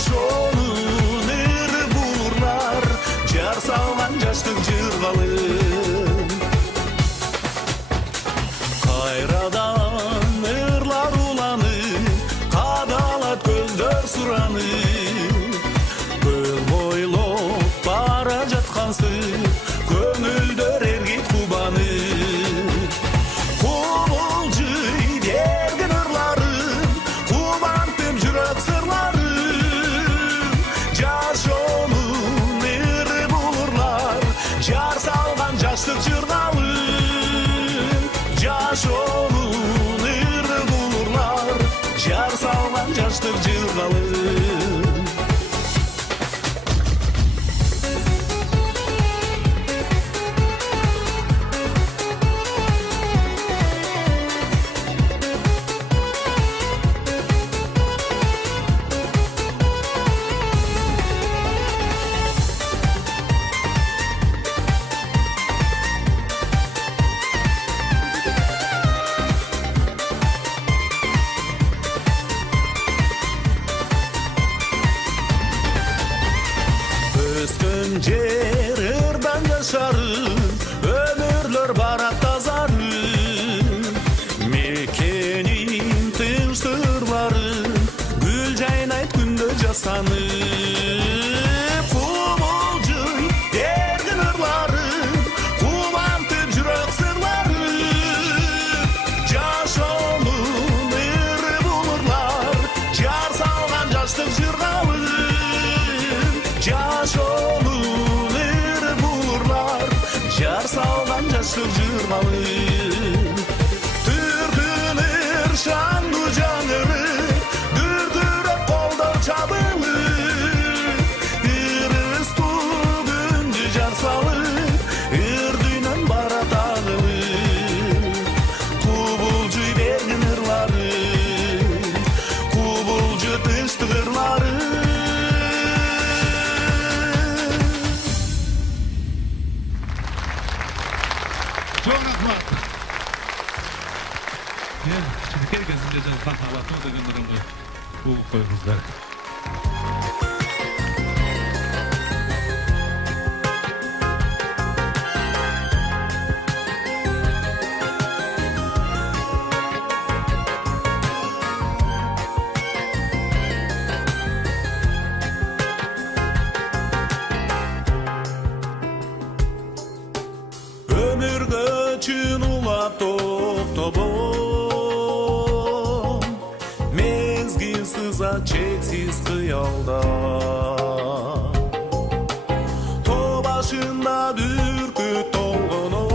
жашоонун ыр булурлар жар салган жаштык жыргалын кайрадан ырлар уланып кадалат көздөр суранып көл бойлоп бара жаткансың көңүлдөр эргит кубанып кубулжуй дердин ырларын кубантып жүрөк сырларын жашоонун ыры булурлар жар салган жаштык жыргалын жашоонун ыры булурлар жар салган жаштык жыргалын өскөн жер ырдан жашарып өмүрлөр барат тазарып мекенин тынч сырлары гүл жайнайт күндө жасанып кубулжуй дердин ырларын кубантып жүрөк сырларын жашоонун ыры булурлар жар салган жаштык жыргалын жашоонун ыры булурлар жар салган жаштык жыргалын түрдүнөр шаңгы жаңырып дүрдүрөп колдор чабылып ырыстуу күндү жар салып ыр дүйнөн барат агылып кубулжуй дердин ырларын кубулжуй тынчтык ырларын Çok rahmat. Kişilik herkesin жазылган Алатоо деген ырымды угуп коюңуздар. Ömürgöçün ulap toptobon mezgil sızar çeksiz kıyalda Too başında dürküt dolgunun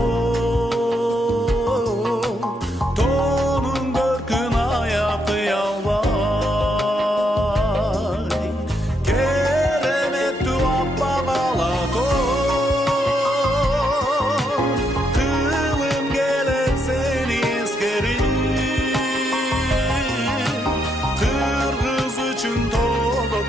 To'nun görkün ayap kıyalvay Keremetli appak Alatoy Kırgız üçün dolu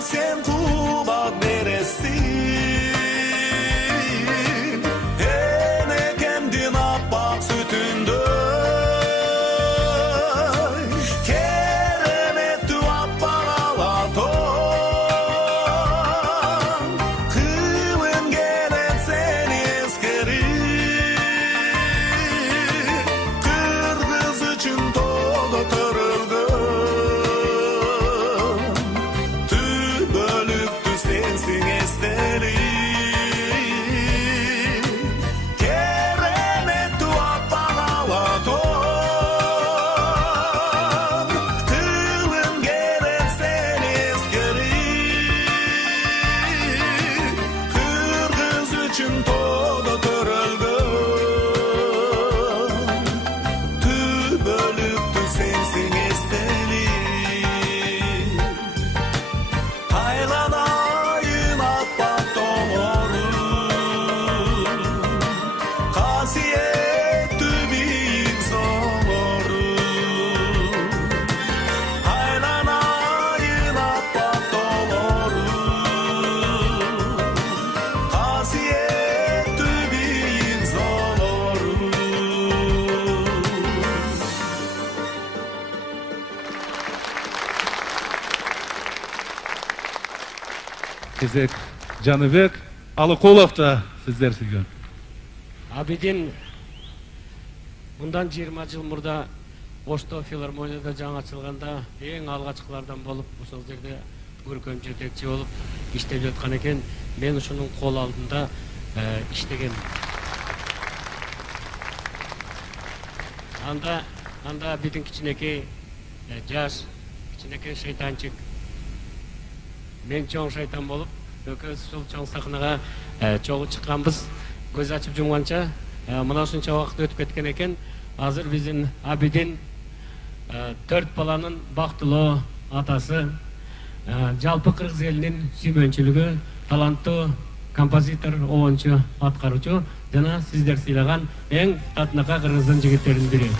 sen kulak veresin. Ene kendin appak sütündö. Кезек Жаныбек Алыкулов'та сіздер сүйген. Абидин мындан 20 жыл мурда Ошто филармонияда жаңа ачылганда эң алгачкылардан болуп, ошол жерде көркөм жетекчи болуп иштеп жаткан экен. Мен ушунун кол алдында иштеген. Анда Абидин кичинекей жаш, кичинекей шайтанчык. Мен чоң шайтан болуп, экөөбүз ушул чоң сахнага чогуу чыкканбыз. Көз ачып жумганча мына ушунча убакыт өтүп кеткен экен. Азыр биздин Абидин 4 баланын бактылуу атасы, жалпы кыргыз элинин сүймөнчүлүгү, таланттуу композитор, оончу, аткаруучу жана сиздер сыйлаган эң татынака кыргыздын жигиттеринин бири.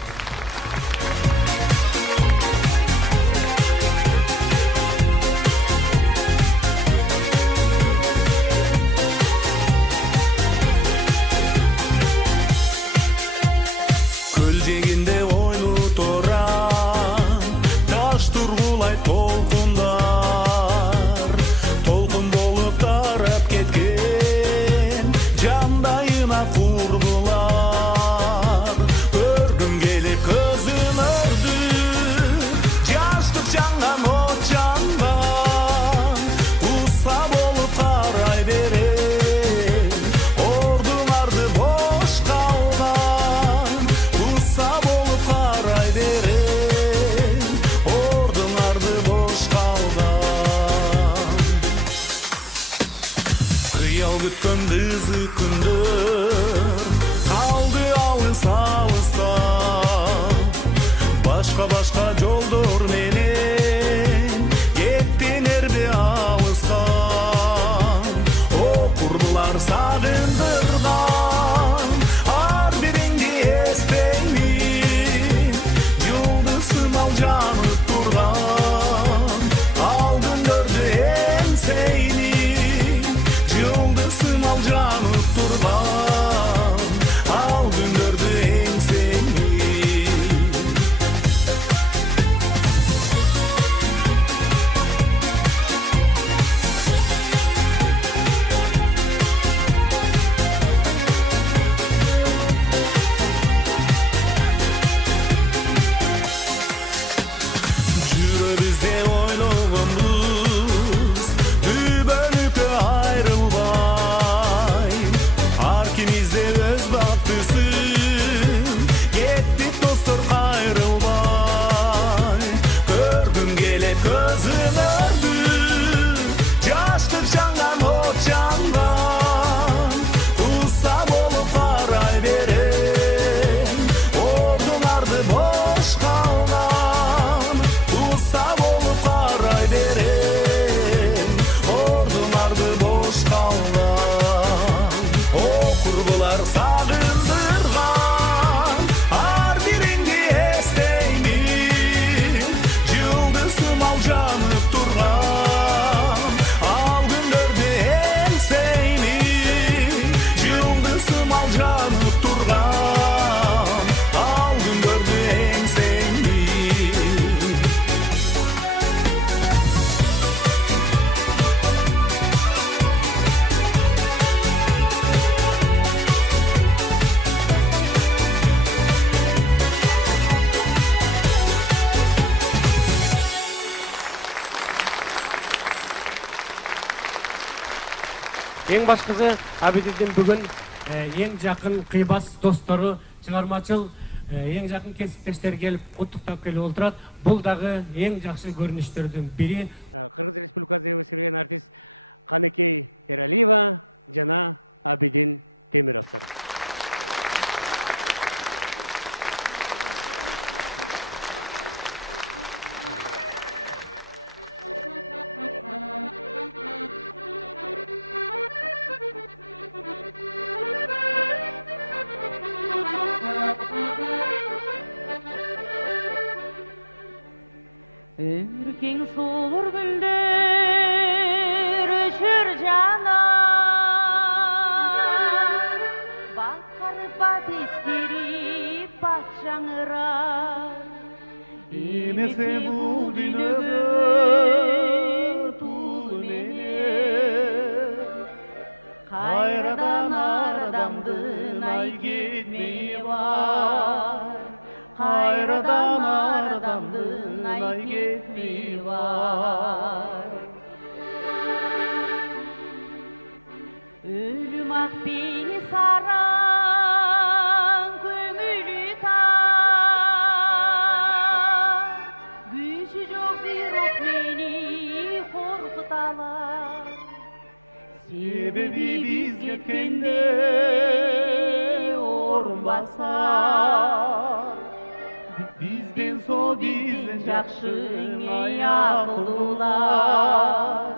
Başka yoldur menен кеттинерди алыска. О курбулар сагындырган ар бириңди эстеймин. Жулдызым ал жанып турган алдын көрдү эң сейни. Жулдызым ал жанып Ең башкысы Абидиндин бүгүн ең жақын кыйбас достору, чыгармачыл ең жақын кесиптештер келип куттуктап келип отурат. Бул дагы ең жакшы көрүнүштөрдүн бири. Кыргыз Республикасынын өсүрген артист Каныкей Эралиева жана Абидин Темировдор. Ürkeng soğur gündür öşür cana, bakar badiz girip batşanıra. Emese bu dünögö tul mene, Kayradan ardamdın ay gitmeye var. Hayradan ardamdın ay gitmeye var. Ölüm ah beni saran kömülü tar. Gücü yok bir ok beni korkutalar. sebebi biz yetkende orun basar. Bizden so bizden Жақшы ey ақылдылар.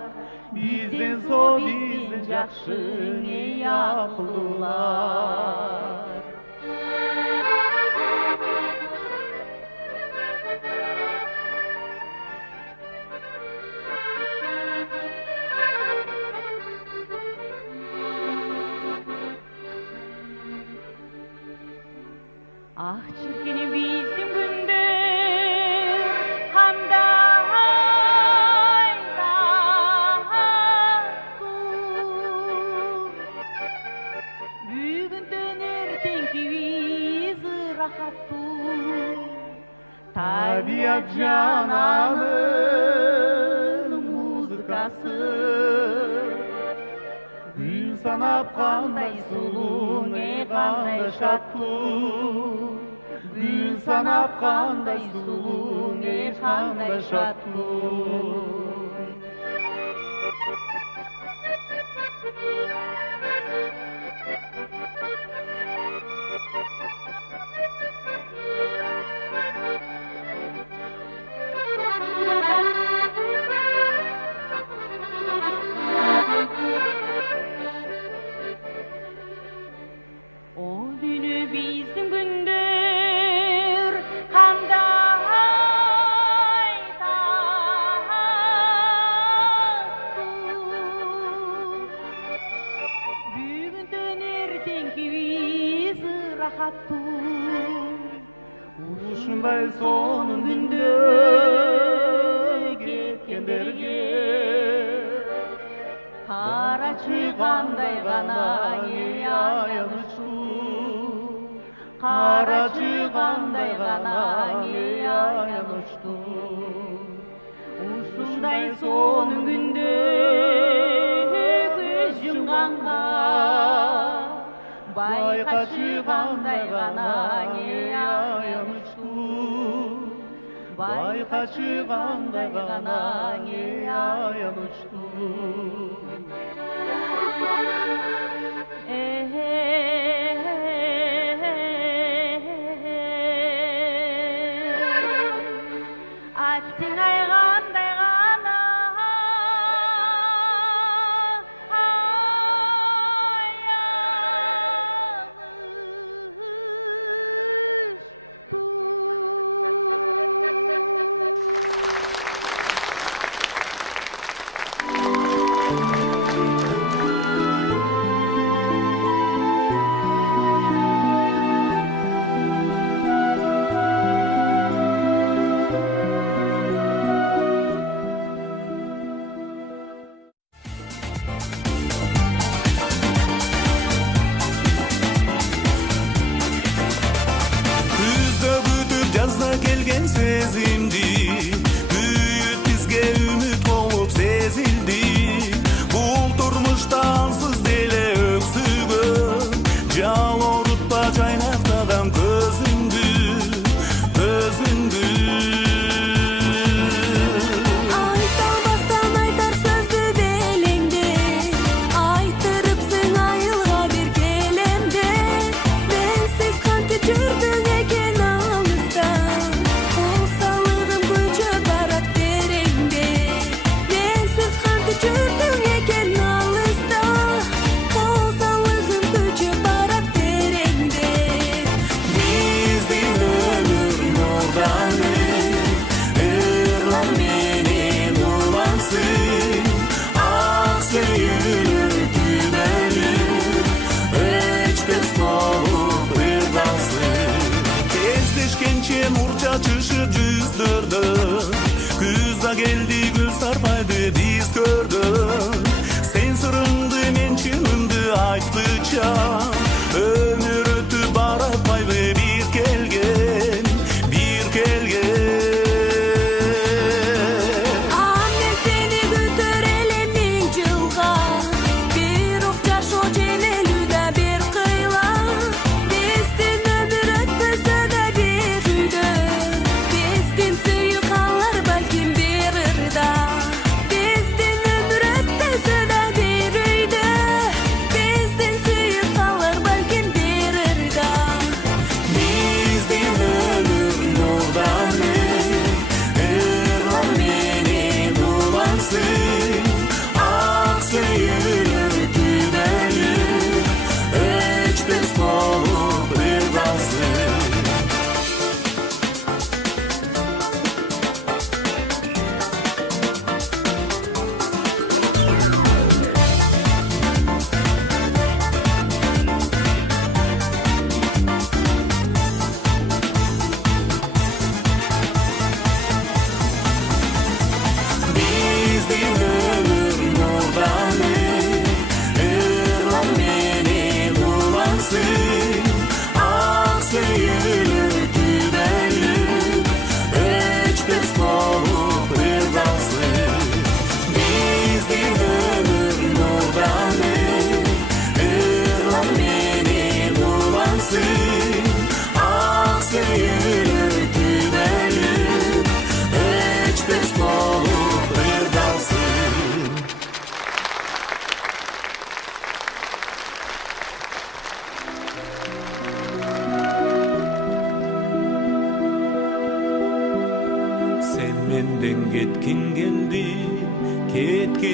bizden so bizden Жақшы ey ақылдылар. Ah çirkini bizim gündür handay rahattu. Bugün dönerden ki biz rahattu. Tabiat cananın muzikası, gün sanap kanday sulun ey kanday şattu. Gün sanap kanday sulun ey kanday şattu. O günü bizim gündür handay tattu. Bugün dönerden ki biz rahattu. Ушундай сонун күндө кеткендерге Кара чыгандай гана ey аянычтуу. кара чыгандай гана ey аянычтуу. Ушундай сонун күндө көз жумганга байка чыгандай гана ey аянычтуу. Байка чыгандай гана ey аянычтуу. Аттың айғандай ғана аянышты.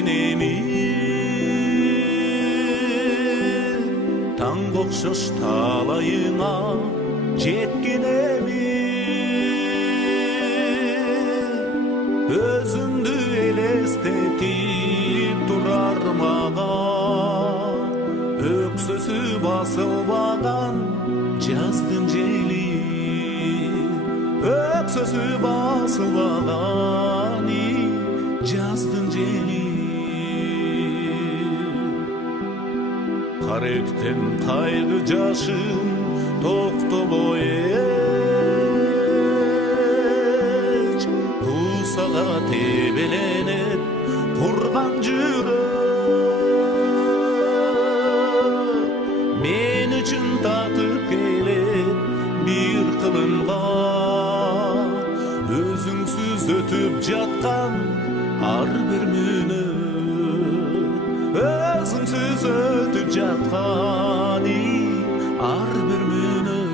кеткенеми таңға ұқсас талайыңа жеткенеми өзімді елестетіп тұрар маған өксісі басылмаған жаздың желі өксісі басылмаған жаздың жели қаректен қайғы жашы тоқтамай қусаға тебеленіп құрған жүрек мен үшін татып келет бір тылымға өзіңсіз өтіп жатқан ар бір минут өзіңсіз өтіп жатқан ар бір минут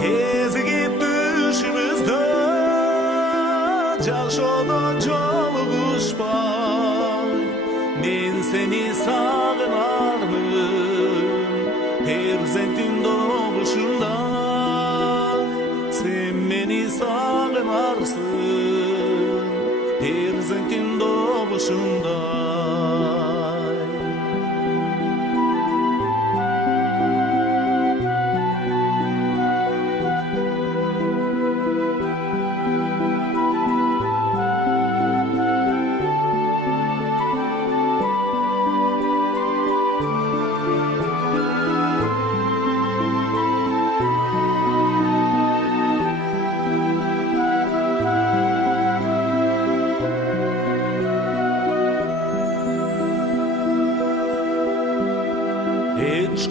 кезігіп düşімізді жашода жолығышпай мен сені сағынармын перзентің doğuşunda sen beni sağlarsın perzentin doğuşunda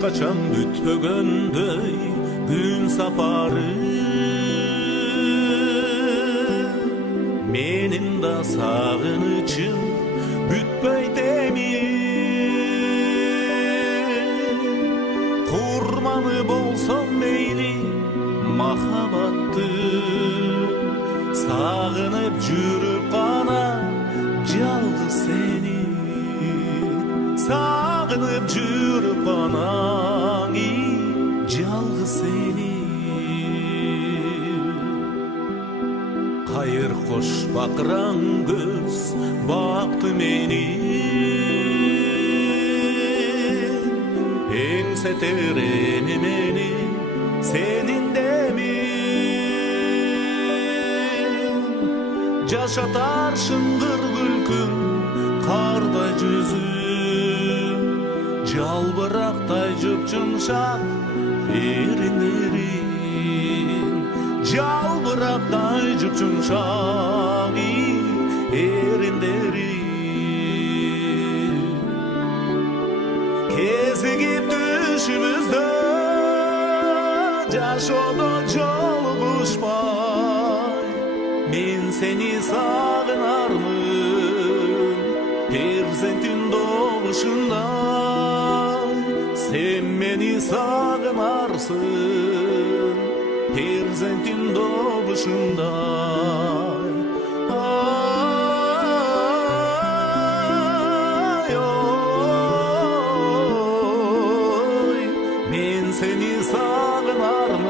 Kaçan bütmөгөндөй күн сапары менин да сагынычым бүтпөй деми курманы болсом мейли махабатты сагынып жүрүп гана жалгыз сени сагынып жүрүп гана Hayır hoş bakran göz baktı meni Emsetereni meni senin de mi Yaşatar şıngır gülkün karday yüzüm Жалбырақтай жұп-жұмшақ еріндерің Жалбырақтай жұп-жұмшақ еріндерің Кезігіп düşімізді жашода жолығышпай мен сені сағынармын перзентің doğuşunda sen beni sağlarsın perzentin doğuşunda ay oy ben seni sağlarım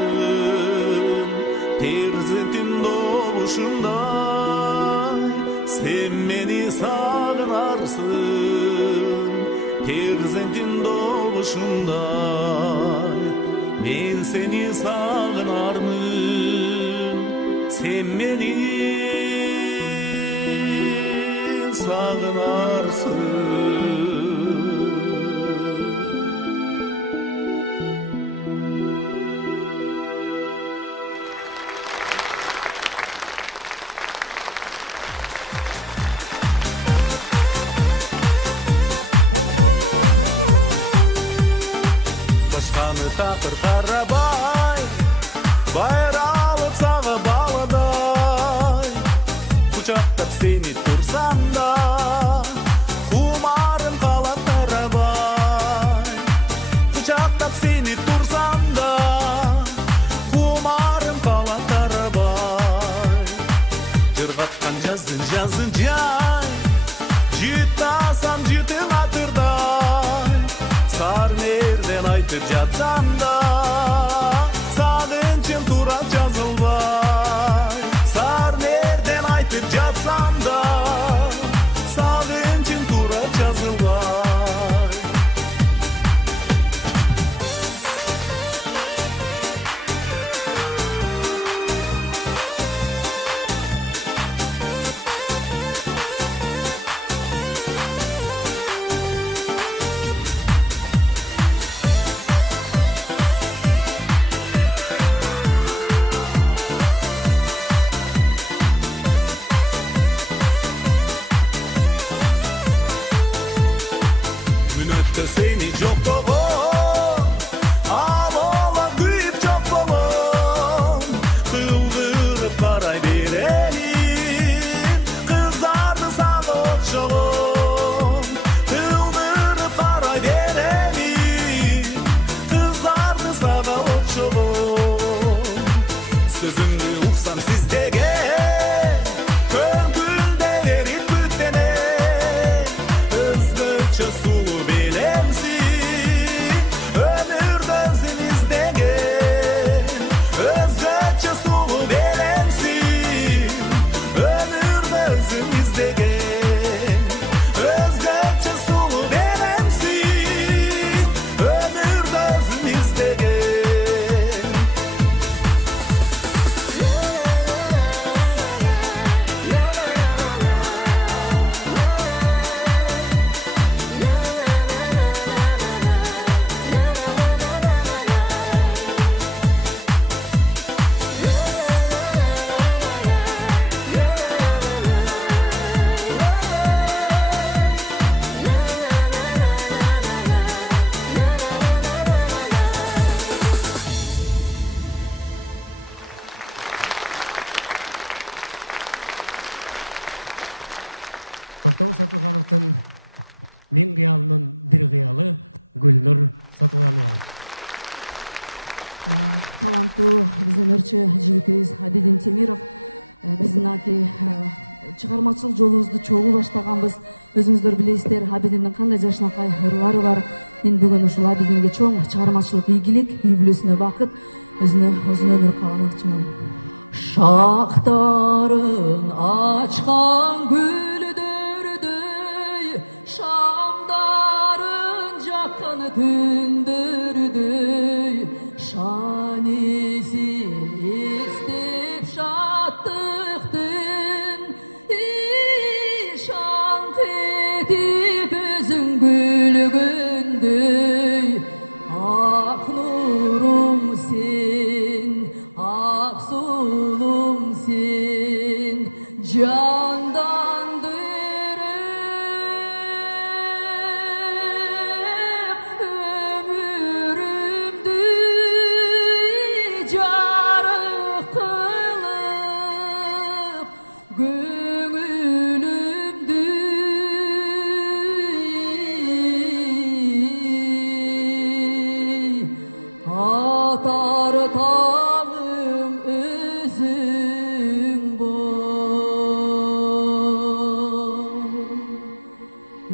perzentin doğuşunda sen beni sağlarsın perzentin doğuşunda ben seni sağlarım sen beni sağlarsın Тақыр қарабай байралып сағып алыдай құшақтап сені тұрсам да құмарым қалат тарабай құшақтап сені тұрсам да құмарым қалат тарабай жырғатқан жаздың жазын жай жытасам жытың атырдай сарнерден айтып жатсам да сагынчым тура жазылбай сарнерден айтып жатсам да сагынчым тура жазылбай seni çok babam Ağlama büyük çok babam Kıldırıp karay verelim Kızardı sana okşalım Kıldırıp karay verelim Kızardı sana okşalım Sözümdü uksam sizdege Önkülde verit bütene Hızlıca sulu ömürden sen izlegen özgürce sulu veremsin ömürden sen izlegen özgürce sulu veremsin ömürden sen izlegen Тоқтау Сатылғановтың «Мен қиялының бір қиялы» Гүлнұр Сатылғанова. Таланттуу биздин ырчы жигитибиз Абидин Темиров биздин аки чыгармачыл жолубузду чогуу баштаганбыз. Өзүңүздөр билесиздер, Абидиндин кандай жашынакай ырлары бар. Мен бүгүн ушул Абидинге чоң чыгармачылык ийгилик, үй бүлөсүнө бакыт, өзүнө узун өмүр кааламакчымын. Шактарын ачкан гүлдөрдөй, шамдарын жаккан түндөрдөй, шанесин эстеп шаттыктын, шаңқ етип өзүң күлгөндөй, ак нурум сен, ак сулум сен, жандандырып өмүрүмдү жарык кылып, көңүлүмдү атар таңым өзүң бол.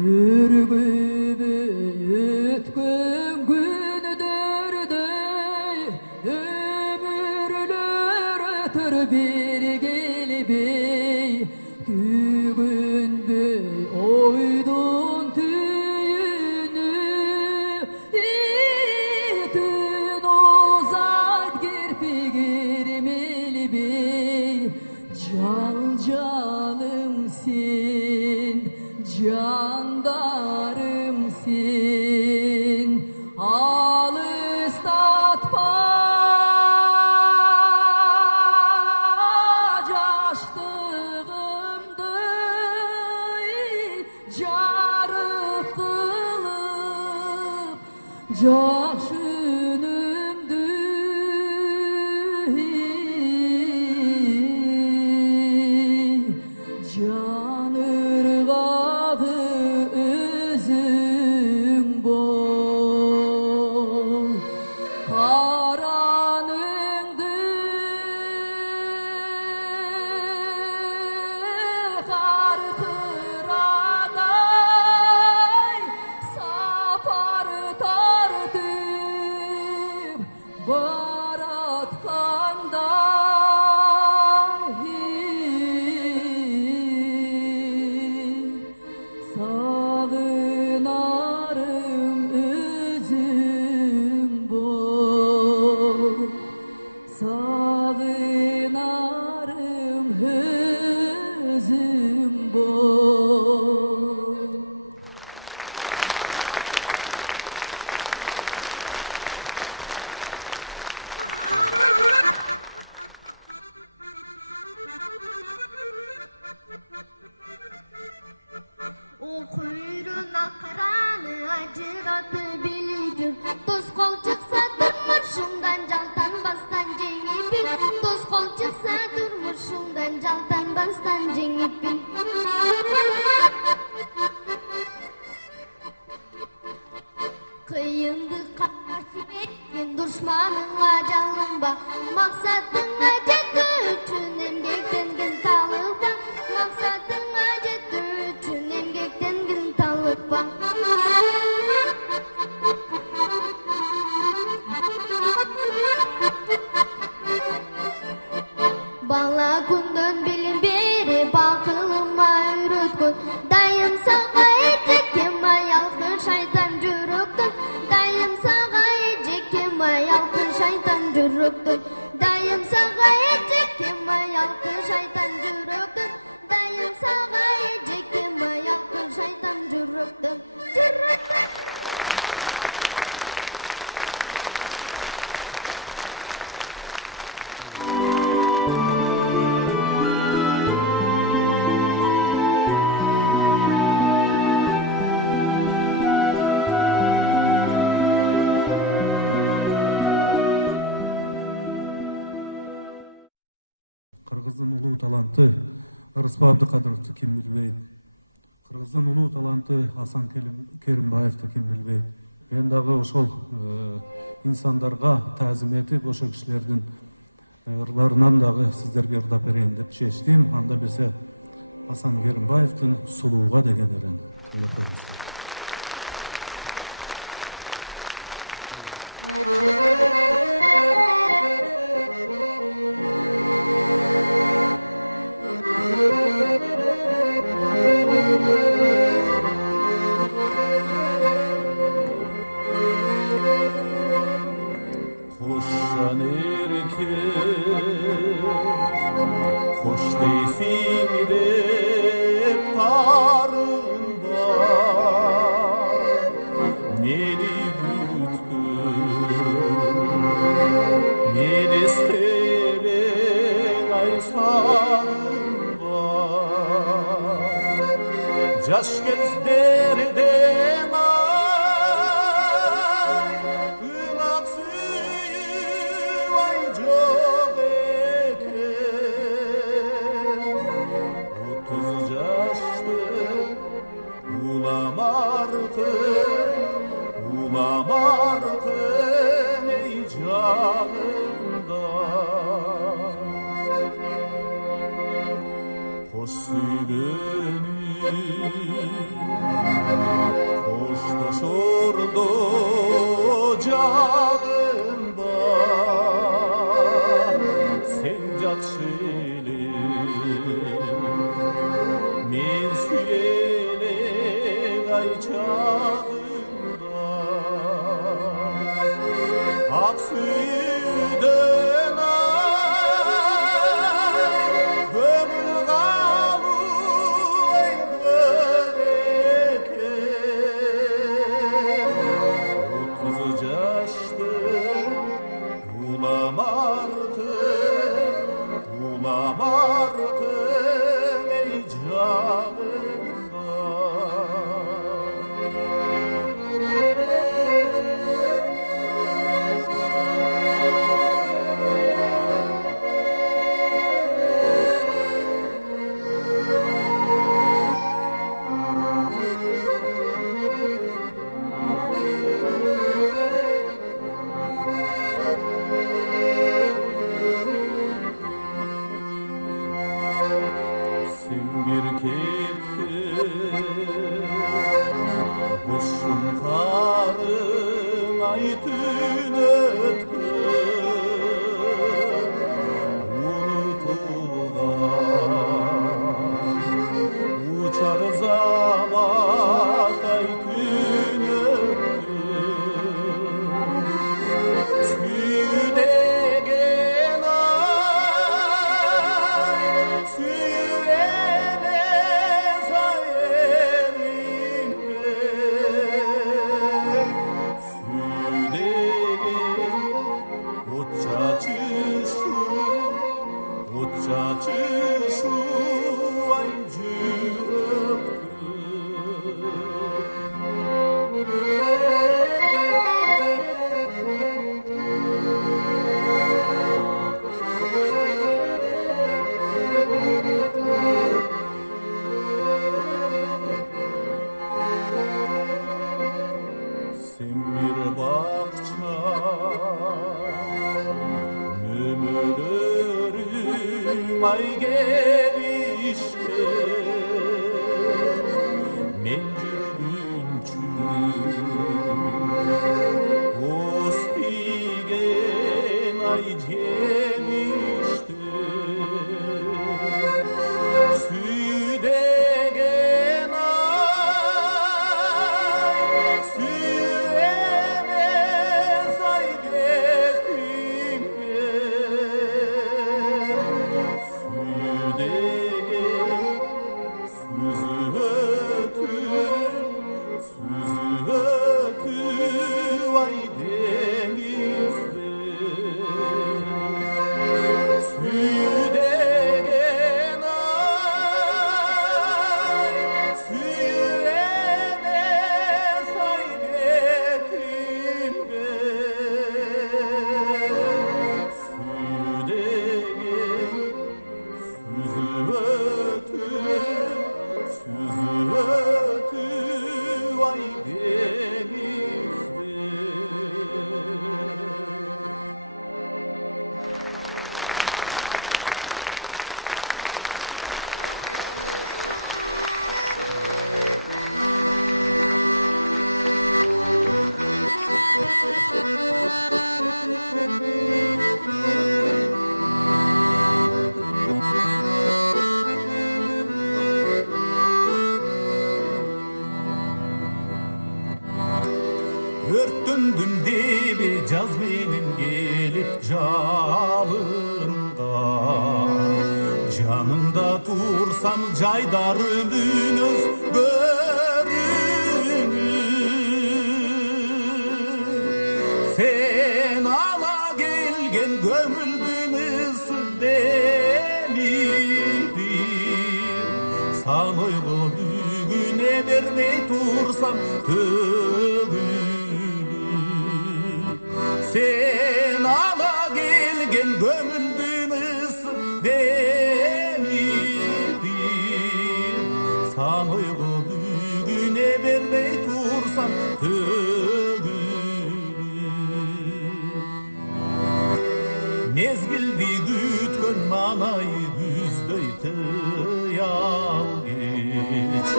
Өргүп өткөн күндөрдөй өмүрлөр өтөр бергелебей, түгөнбөй ойдун түйүнү, түн узат керпек эрмелебей, жаным сен, жандарым сен, алыстатпа жаштыгымды, жарык кылып жакшы үнүмдү, жан ыргагы өзүң бол. Караныңды Kuyruğuna karanı acıratı bilidir. Toz kol çıksa durmuşundan jaltanbastan jеңip bil. Toz kol çıksa durmuşundan jaltanbastan jеңip bil. Kıyındıkka etken düşmanыңа жалынба. Максатыңа жетүү үчүн эмгектенгин талыкпа. Максатыңа жетүү үчүн эмгектенгин талыкпа. Бала күндөн билим берип акылыма үйрөткөн. Дайым сага эжекем аялкын шайтан жүрөктөн. Дайым сага эжекем аялкын шайтан жүрөктөн. Дайым сага эжекем аялкын шайтан жүрөктөн. Дайым сага эжекем аялкын шайтан жүрөктөн. Жүрөктөн. Кыргыздын улуу таланты Ырыспай Абдыкадыровду ким билбейт. Кыргыздын улуу таланты Асан Керимбаевди ким билбейт. Мен дагы ошол инсандарга таазим этип, ошол кишилердин ырларынан дагы сиздерге ырдап берейин деп чечтим. Анда берсе Асан Керимбаевдин Сулууга деген эрен тыңдап коебуз. Жаш кездерден ай, ылак сүйүү ай жок экен. 30 жашты уламаркын эй жагында. Кош коштошордо жагында сен жакшы эле мен сүйеле ай чагында ак сүйдөн ulamardın ey canımda. күзөтүп ай деңизде. Өрттөндүм деби жаз менен келип жалынга, жаныңда турсам жайдарым үнөз көрүнүп. Сен ала келген көңүлдүн ысык демидир, сан ойго бүгүнө бермей турсам sen ala gelgen gömüldün ısık demidir, san oygu bügüne vermey tursan tөгülür. Mezgildi gütkön manayı güzdöy tıyal geç,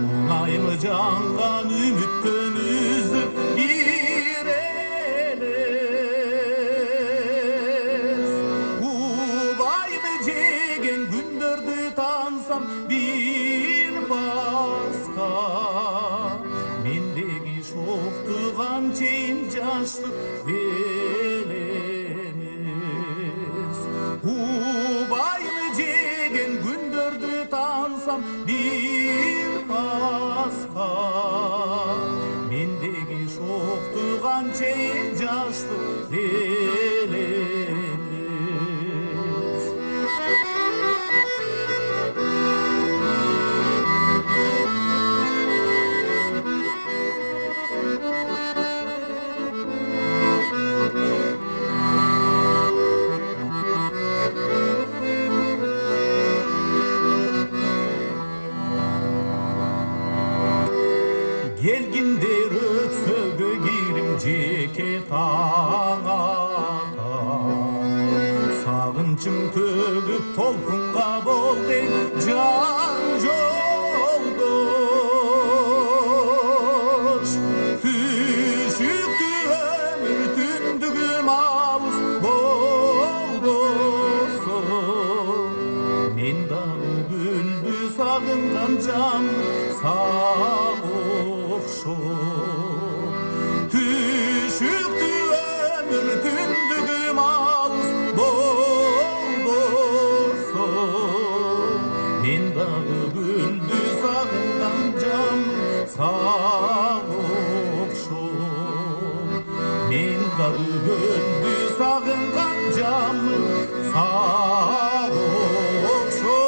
munaylı cangan ümittön üzüp bir bir baska, mendeki şoqtuğan çeyin jaşlık bilemez. Ubaylı jegen gündördü tansam bir baska, mendeki şoqtuğan çeyin jaşlık bilemez. Gelgindir ötsögö girim jeke taňata, sagınçım tөгүп толкунга болду жан жолдош. Түшүктү өмүр түндүгүм алыс болбосо, мен дагы бүлдү сагынган жан Түшүктү өмүр түндүгүм алыс болбосо, мен дагы бүлдү сагынган жан окшо. Мен дагы бүлдү сагынган жан окшо.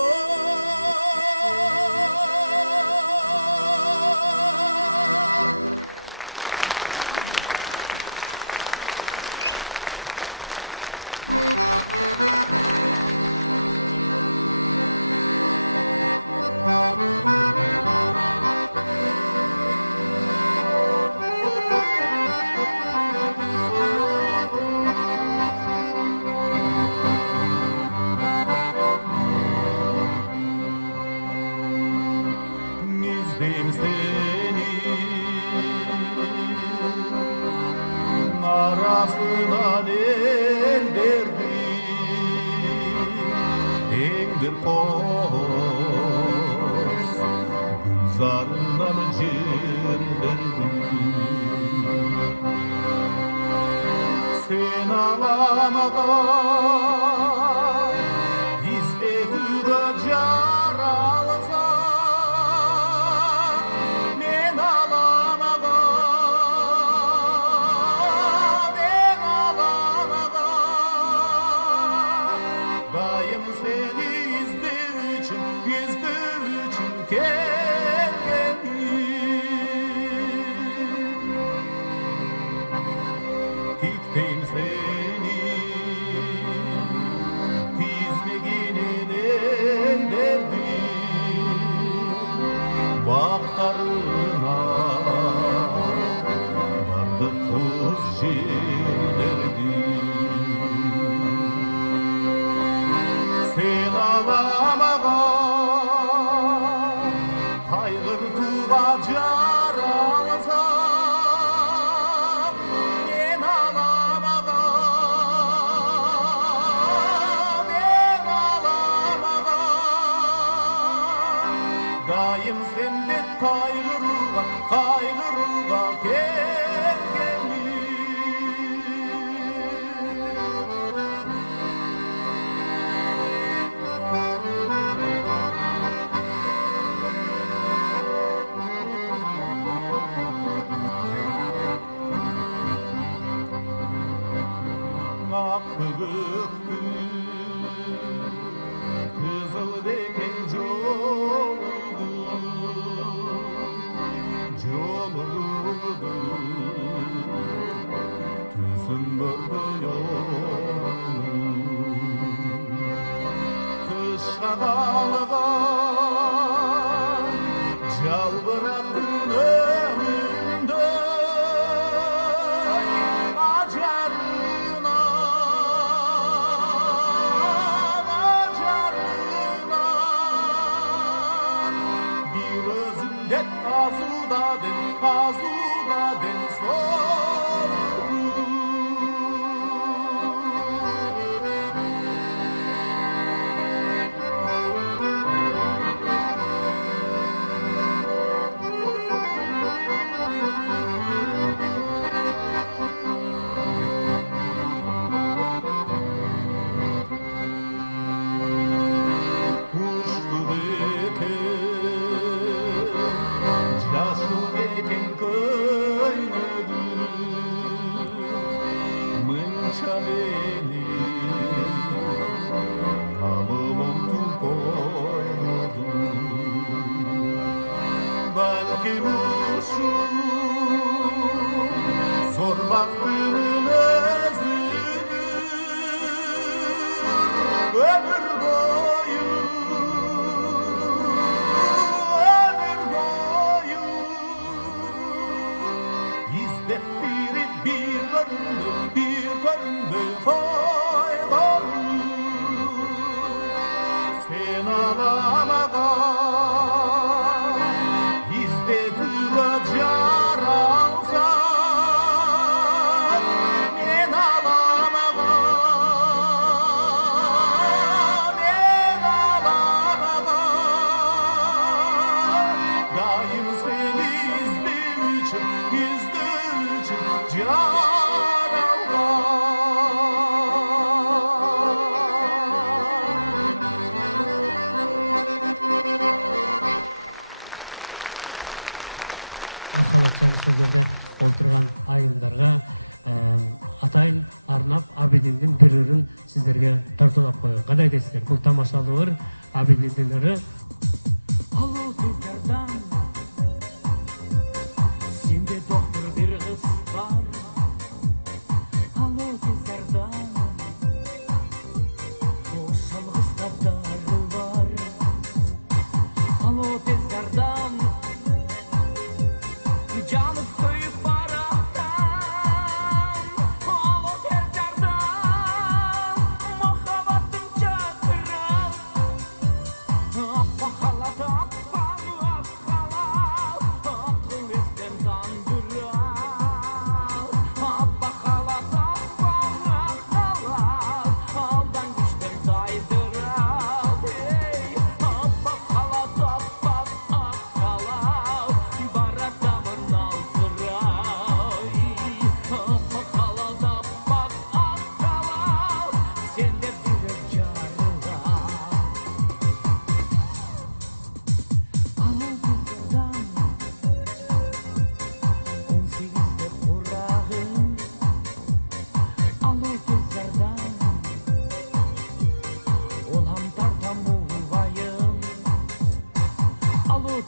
İzleyim seni arasından ellerdi, engdir koz gülzarından cillerdi. Sen alamadan izlediğinde jaralasan, men alamadan, dayım seni izler için geldim. Tikteyim seni Кайғыртуға жаралса мен алам аға, мен алам аға. Дайым сенде қайғыруға келгенмін. Ақ бүгіппін, қызыл декен жолығды, түсін бөрді қышқа қалған жалбырақтың өмірімді azudadın zor baktığının özüdür ömür boyu izlettirip bir göründü faydalı sen alamadan izletime jaralsan men alamadan daim seni izler için Арқалатчан сөздерде олтырған айымдарға атайын арнап Абидиндің бір ырын сіздерге тартылап қойып. Қандай дейсіздер? Бұл тамашалығы Абидиндің ыры. Алло, кездердан сенде доктор бір қыз бар. Алло, кездердан ошал қыздардары бар. Алло, кездердан canım köyüp baraktan Alo tercardan Muhabbetim çakıran Akba halat akbal akhalal Akıl esten kandıran Akba halat akbal akhalal Aldan güçten taydıran Akba halat akbal akhalal Baratamın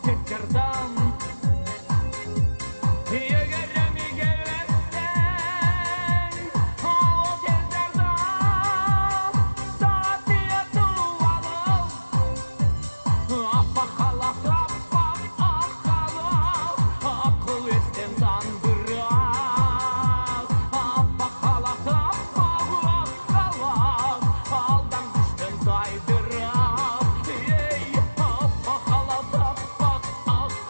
tekrardan Yegeremi gelirsen O tekrardan Saatiye tuvalım Abba halak abba akhalak Akıl esten kandırak Abba halak abba akhalak Aldan güçten taydırak Abba halak abba akhalak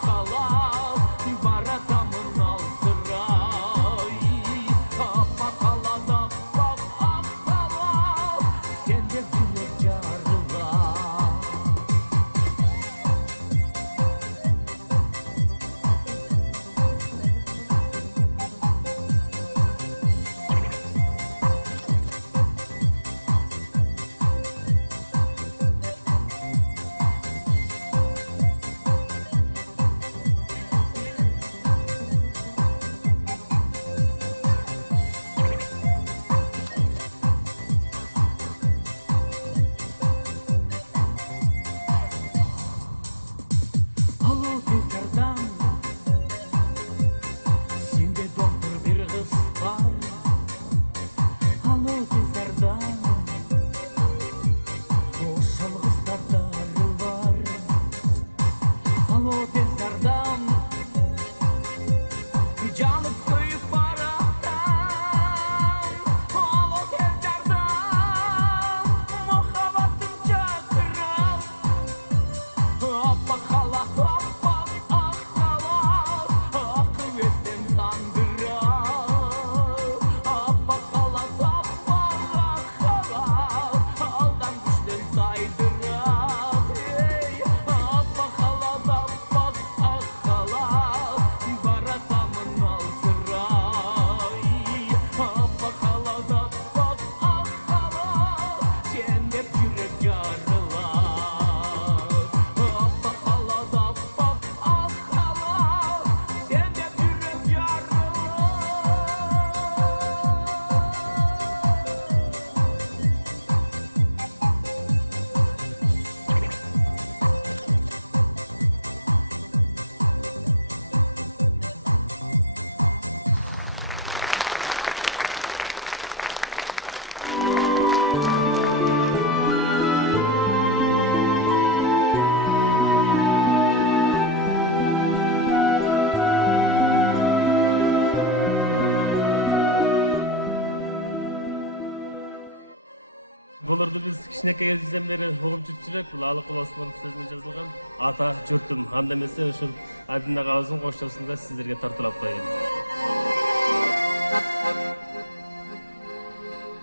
Ошолорду биз кичинекей кезибизден бери угуп жүрчү элек. Бул Алыков Осмоновдун сөзүнө жазылган ата журтум. Анда эмесе ушул Адин агабыздын коштоосунда сиздерге тартуулап коеюн.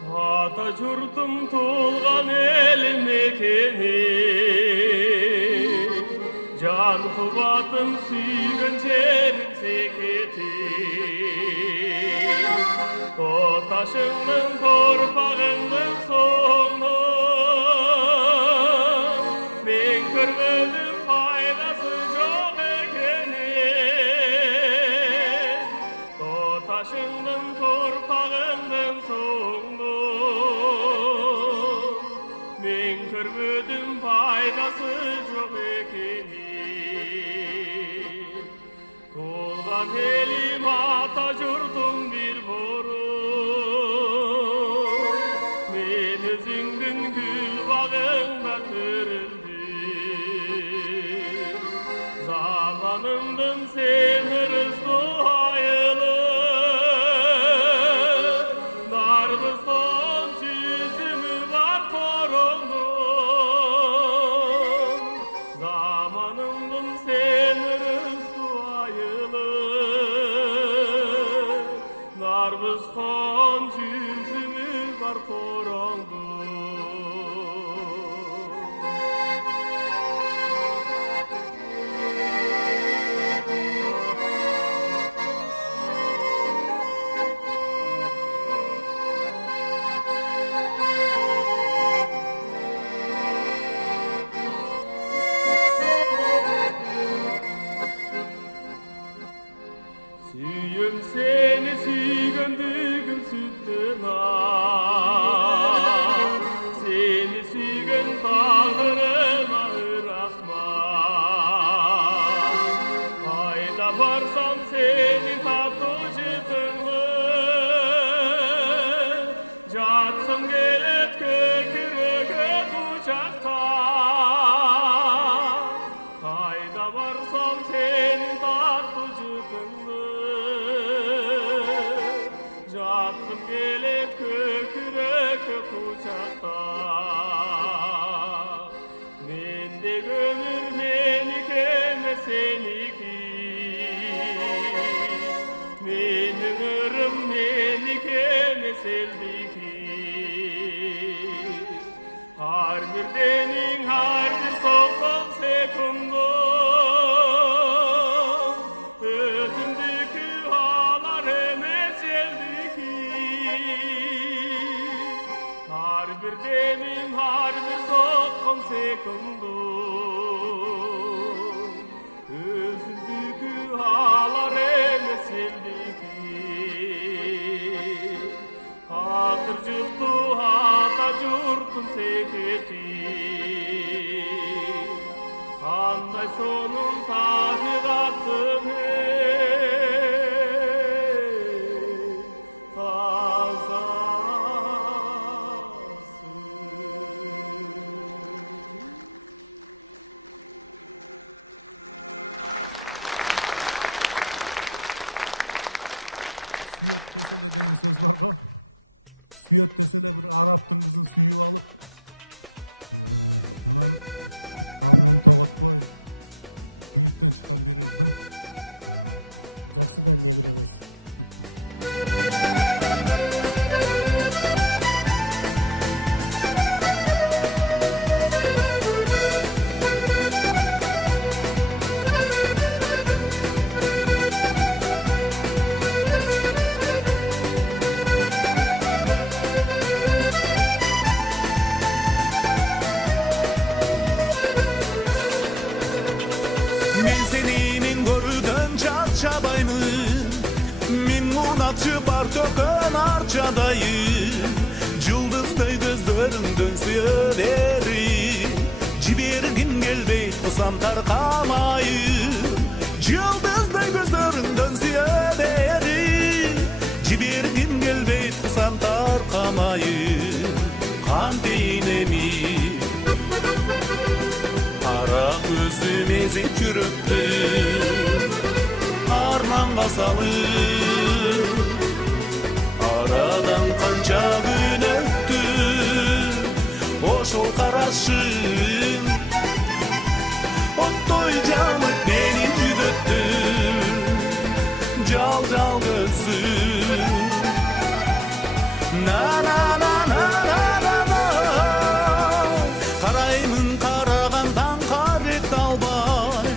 Ата журтум туулган элим экени, жан кубатым сүйгөн жерим секети. Ташыңдын торпагыңдын соңу мен көргөнүм пайдасы жок экенин. Ташыңдын торпагыңдын соңу мен көргөнүм пайдасы жок экенин. Туулган элим ата журтум бир бору, өзүңдүн гүл багыңда төрөлдүм. Заманымдын сен ырысты айылы, нарбыздын жүзүмү бар короңдум. Заманымдын сен ырысты айылы, нарбыздын жүзүмү бар короңдум. Сүйüm seni süygöndüğüm sütten ağır, seni süygön tağırıma rahman. Kayda varsam seni tatlı jıtını, jatsın gelet köküröke kucakta. Kayda varsam seni tatlı jıtını, jatsın gelet köküröke kucakta. Mende ömür meniki emes seniki, menin ırım meniki emes eldiki. Har bir dening har bir soqqan sekundum, özümdükü alar emes eldiki. Har bir dening har bir soqqan sekundum, özümdükü alar emes eldiki. Hatır jıktı ata jurtum seketi, kanday sonun tabiatım Suyet desele деген söz var go. Suyet desele bir Arap'tın kızın suyup alıp, hemen Amen Toğutboy Büyükten çıkan bir kızdı. Жақсы да не беремес. Men seninin görüden çabçabayım, men munatçı bar tökön arçadayım. Yıldızday gözlerinden süyerim, cibergin gelbey kusam tarkamayım. Yıldızday gözlerinden süyerim, cibergin gelbey kusam tarkamayım. Kan değinemi ara özüme kürüktü, armanğa salып, aradan kança gün öttü. ошол карашың оттой жанып мени жүдөттү жал көзүң на на на на на на караймын карагандан кабет албай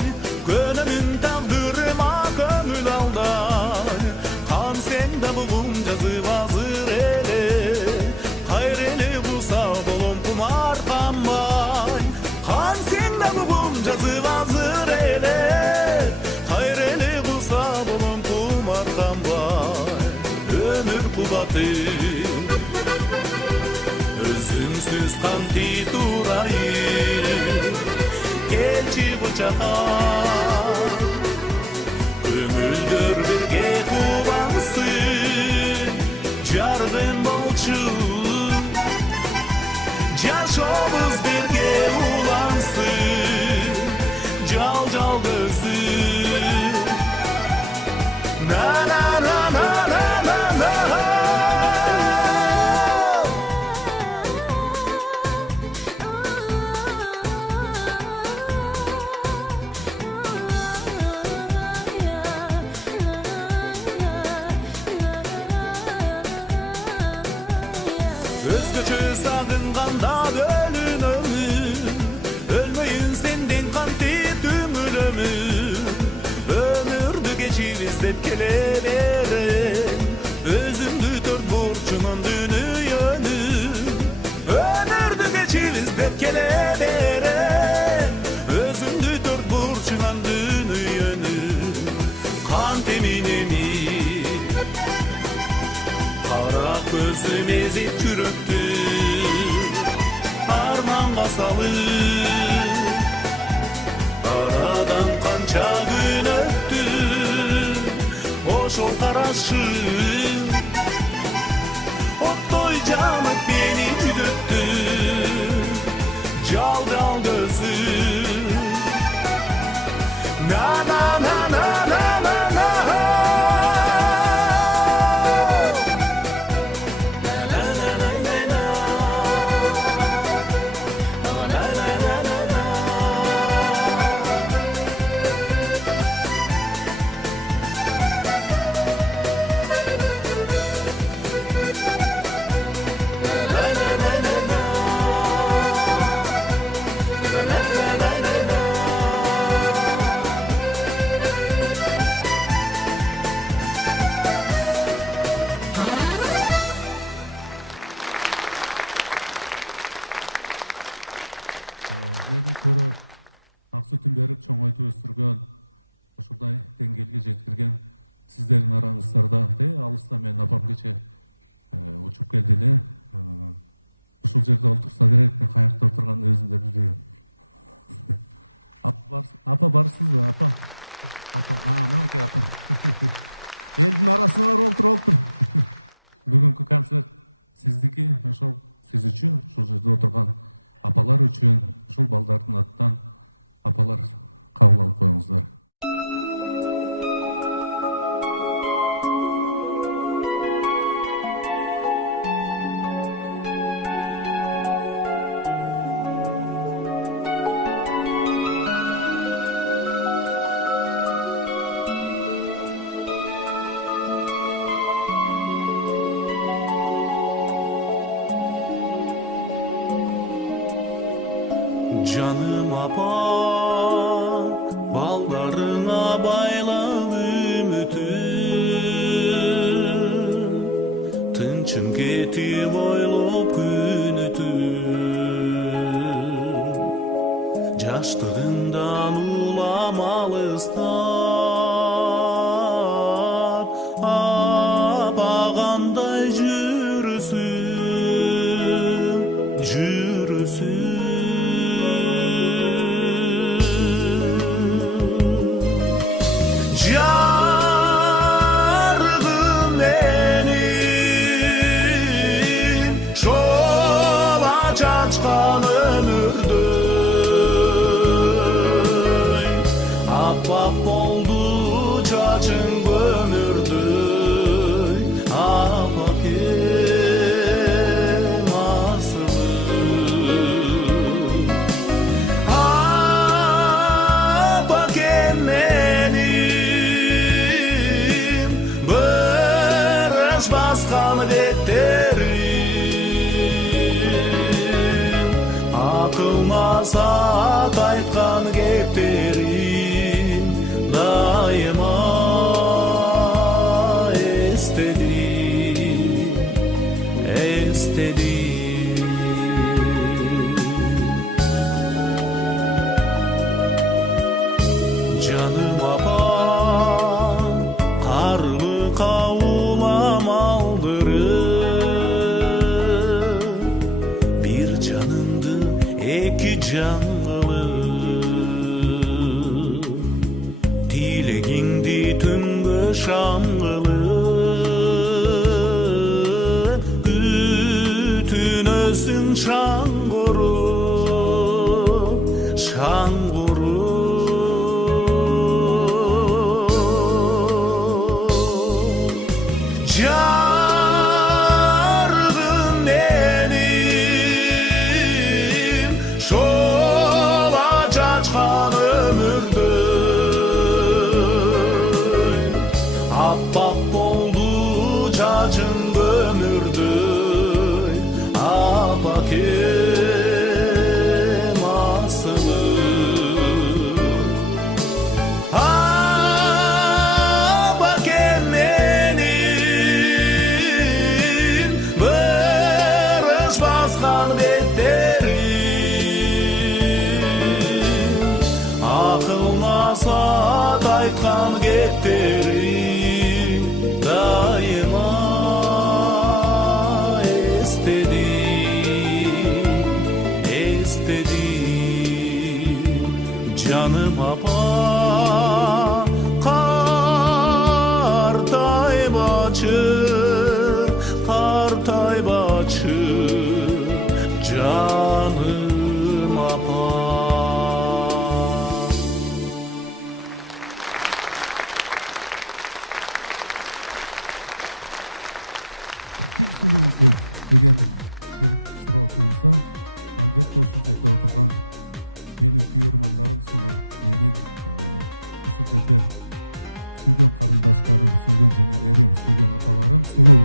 көнөмүн тагдырыма көңүл алдай кансең да бугун жазып азыр эле кайра эле куса болом кумар канбай кансең да бугун жазып азыр эле кайра эле куса болом кумар канбай өмүр кубаты өзүңсүз канти турайын келчи кучакка көңүлдөр бирге кубансын жардым болчу жашообуз бирге улансын жал көзүм на на на на на на на өзгөчө сагынганда өлүнөмүн өлмөйүн сенден кантип түңүлөмүн өмүрдү кечип издеп келе берем өзүмдү төрт бурчунун дүйнөөнү өмүрдү кечип издеп келе берем өзүмдү төрт бурчунан дүйнөөнү кант эминеми кара көзүм эзип жүрөктү арманга салып арадан канча күн өттү ошол карашың оттой жанып мени жүдөттү жал көзүм на на на на на на на мени көрөп ак сүтүн берип чоңойтуп өстүргөн ушундай деңгээлге жеткирген сиздердин араңыздарда алыста менин апам кече учуп келди эле ушул жерде олтурса керек каякта отурганын өзүн да билбейм апа барсызбы апа мынакей апа элдин арасына барып олтуруп бүгүнкү концерт сиздики ошол сиз үчүн ушул жерде отурган апалар үчүн ушул балдардын атынан апалар кабыл алып коюңуздар. Canım apa, ballarına baylan ümitüm Tınçım ketip oylup gün ötüm Jaştığından ulamalıstar Apağanday jürüsün Jardım benim şola çaçkan ömürdü Appak oldu çaçın gömürdü Appak elmasını Aqılmasa qaytqan kepterin daima estedim. Canım apam karlı kavlam aldırır. Bir canındı iki canlı, dileğindi tüm şanlı. Bütün özün şanguru, şanguru. Cardın benim şola çaçkan ömürdü. Appak oldu çaçın gömürdü. Appak emasılı. Appak elmenin barışmazdan betteri. Akılmasa qaytqan kepteri daima estedim. Canım apa kartay baçı canım apa. Kim sulu izleyip деген bir сұрау туылса, албетте ушул жерде отырган менин күйөрмандарым сулуу, менин ушул жерде сүйгөн карындаштарым, сүйгөн жеңелерим, сүйгөн апаларым сулуу.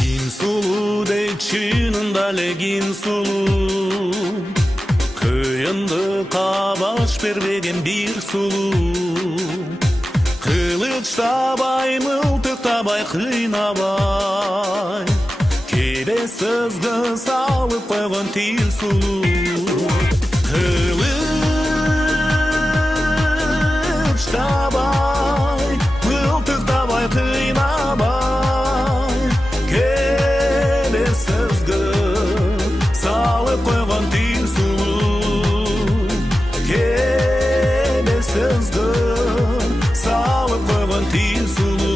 Gin sulu dey çınında legin sulu, kıyındı kabaş berбеген bir sulu. Kılıç tabay, mıltık tabay, kıynabay, kede sızgı salıp koygun til sulu. Kılıç tabay, mıltık tabay, kıynabay, kede sızgı salıp koygun til sulu. Kede sızgı salıp koygun til sulu.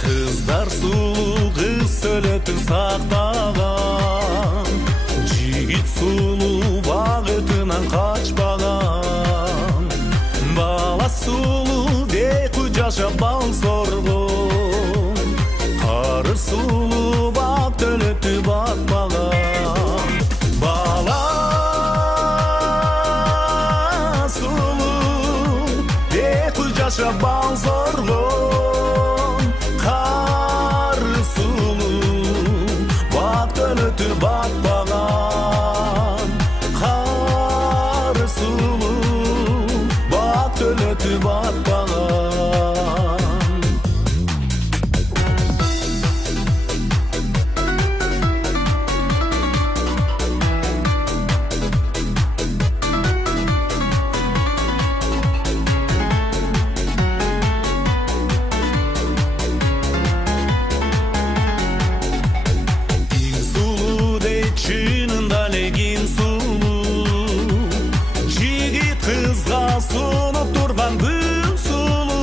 Kızlar sulu, kız söylötür saklagan, jigit sulu, bağıtынан kaçpagan. Bala sulu, deyku yaşap bal sorgun, karı sulu, bak tölötü bakmagan. Bala sulu, deyku yaşap bal sorgun, karı sulu, bak tölötü bakmagan. Karı sulu, bak tölötü bakmagan. Gin sulu dey çınında legin sulu, jigit kızga sunup turgan gül sulu.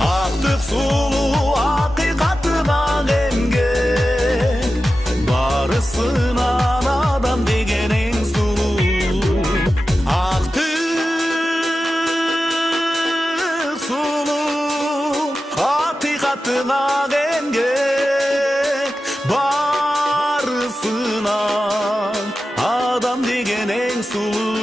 Aktık sulu, hakikatına emgek, barısından adam degen en sulu. Aktık sulu, hakikatına emgek, barısından adam degen en sulu.